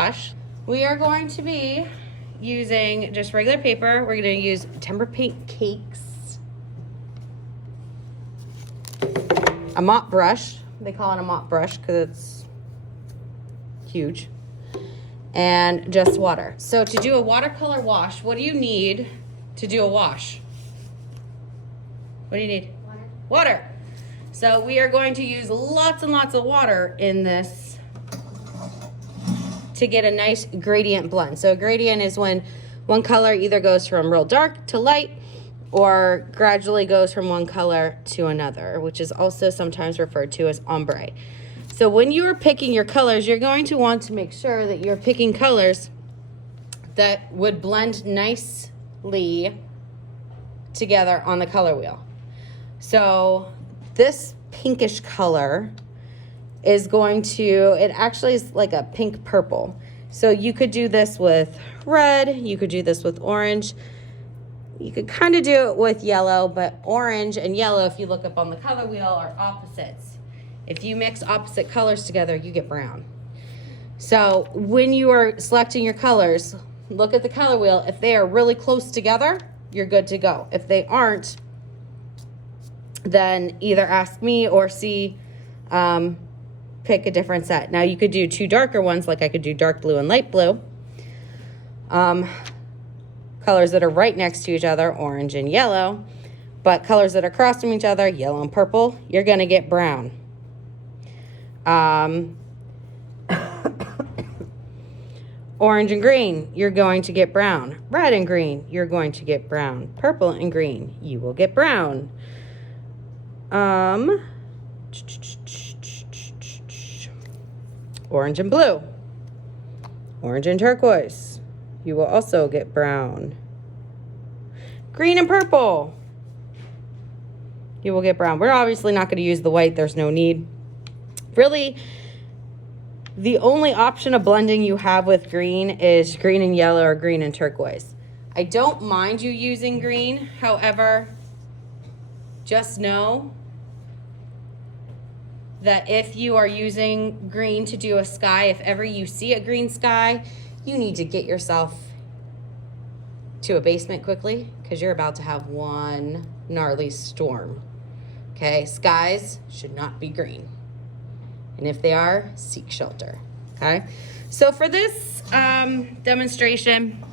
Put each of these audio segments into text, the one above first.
wash, we are going to be using just regular paper. We're going to use tempera paint cakes, a mop brush. They call it a mop brush because it's huge, and just water. So to do a watercolor wash, what do you need to do a wash? What do you need? Water. Water. So we are going to use lots and lots of water in this to get a nice gradient blend. So a gradient is when one color either goes from real dark to light or gradually goes from one color to another, which is also sometimes referred to as ombre. So when you are picking your colors, you're going to want to make sure that you're picking colors that would blend nicely together on the color wheel. So this pinkish color is going to, it actually is like a pink purple. So you could do this with red, you could do this with orange, you could kind of do it with yellow, but orange and yellow, if you look up on the color wheel, are opposites. If you mix opposite colors together, you get brown. So when you are selecting your colors, look at the color wheel. If they are really close together, you're good to go. If they aren't, then either ask me or see, pick a different set. Now you could do two darker ones, like I could do dark blue and light blue. Colors that are right next to each other, orange and yellow, but colors that are across from each other, yellow and purple, you're gonna get brown. Orange and green, you're going to get brown. Red and green, you're going to get brown. Purple and green, you will get brown. Orange and blue. Orange and turquoise, you will also get brown. Green and purple, you will get brown. We're obviously not going to use the white, there's no need. Really, the only option of blending you have with green is green and yellow or green and turquoise. I don't mind you using green, however, just know that if you are using green to do a sky, if ever you see a green sky, you need to get yourself to a basement quickly because you're about to have one gnarly storm. Okay, skies should not be green. And if they are, seek shelter, okay? So for this demonstration,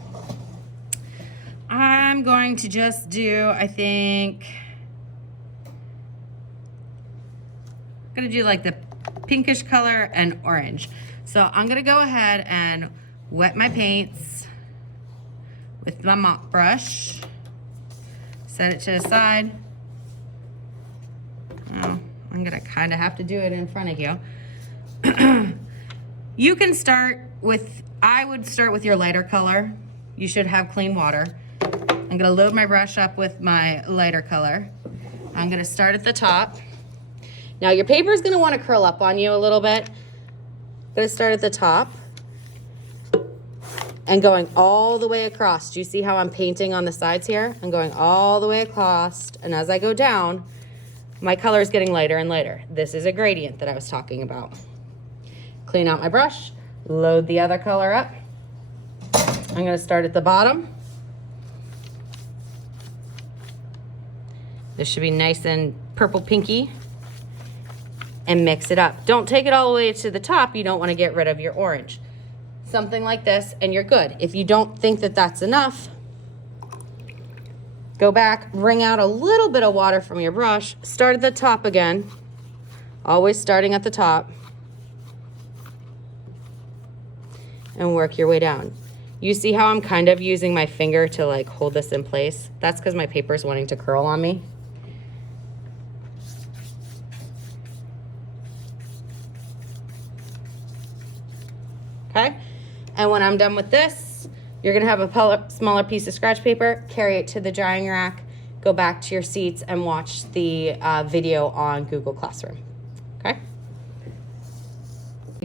I'm going to just do, I think, I'm gonna do like the pinkish color and orange. So I'm gonna go ahead and wet my paints with my mop brush, set it to the side. Oh, I'm gonna kind of have to do it in front of you. You can start with, I would start with your lighter color. You should have clean water. I'm gonna load my brush up with my lighter color. I'm gonna start at the top. Now your paper is gonna wanna curl up on you a little bit. I'm gonna start at the top and going all the way across. Do you see how I'm painting on the sides here? I'm going all the way across, and as I go down, my color is getting lighter and lighter. This is a gradient that I was talking about. Clean out my brush, load the other color up. I'm gonna start at the bottom. This should be nice and purple pinky, and mix it up. Don't take it all the way to the top. You don't wanna get rid of your orange. Something like this, and you're good. If you don't think that that's enough, go back, wring out a little bit of water from your brush, start at the top again, always starting at the top, and work your way down. You see how I'm kind of using my finger to like hold this in place? That's because my paper is wanting to curl on me. Okay, and when I'm done with this, you're gonna have a smaller piece of scratch paper, carry it to the drying rack, go back to your seats and watch the video on Google Classroom, okay?